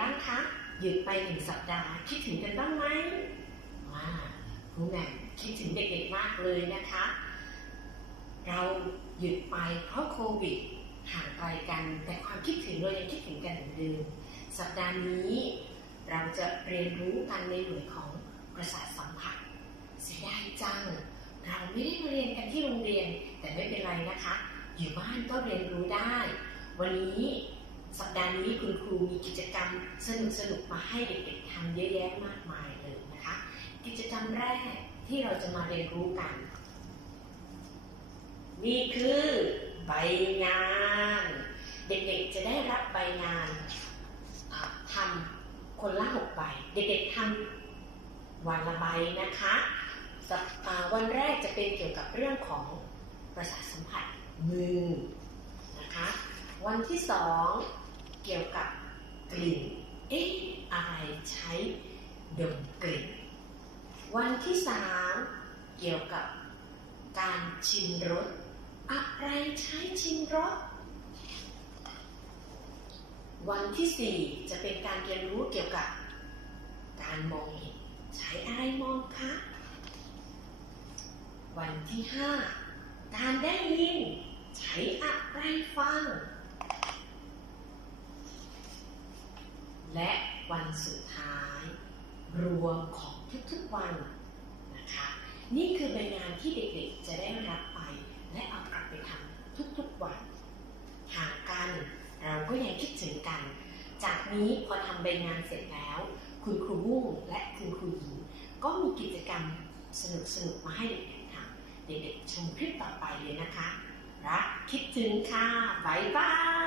บ้างคะหยุดไปหนึ่งสัปดาห์คิดถึงกันบ้างไหมว่าครูแหม่มคิดถึงเด็กๆมากเลยนะคะ เราหยุดไปเพราะโควิดห่างไกลกัน แต่ความคิดถึงเรายังคิดถึงกันเหมือนเดิมสัปดาห์นี้เราจะเรียนรู้กันในหน่วยของประสาทสัมผัสเสียดายจัง เราไม่ได้มาเรียนกันที่โรงเรียน แต่ไม่เป็นไรนะคะ อยู่บ้านก็เรียนรู้ได้ วันนี้ สัปดาห์นี้คุณครูมีกิจกรรมสนุกๆมาให้เด็กๆทำเยอะแยะมากมายเลยนะคะ กิจกรรมแรกที่เราจะมาเรียนรู้กัน นี่คือใบงาน เด็กๆจะได้รับใบงานทำคนละหกใบ เด็กๆทำวันละใบนะคะวันแรกจะเป็นเกี่ยวกับเรื่องของประสาทสัมผัสมือนะคะ วันที่สอง เกี่ยวกับกลิ่น เอ๊ะอะไรใช้ดมกลิ่น วันที่สามเกี่ยวกับการชิมรส อะไรใช้ชิมรส วันที่สี่จะเป็นการเรียนรู้เกี่ยวกับ การมองเห็นใช้อะไรมองคะวันที่ห้าการได้ยิน ใช้อะไรฟัง และ วันสุดท้าย รวมของทุกๆวันนะคะ นี่คือใบงานที่เด็กๆจะได้รับไป และเอากลับไปทำทุกๆวันห่างกันเราก็ยังคิดถึงกัน จากนี้พอทำใบงานเสร็จแล้ว คุณครูบุ้งและคุณครูหญิงก็มีกิจกรรมสนุกๆมาให้เด็กๆทำเด็กๆชมคลิปต่อไปเลยนะคะ รักคิดถึงค่ะ บ๊ายบาย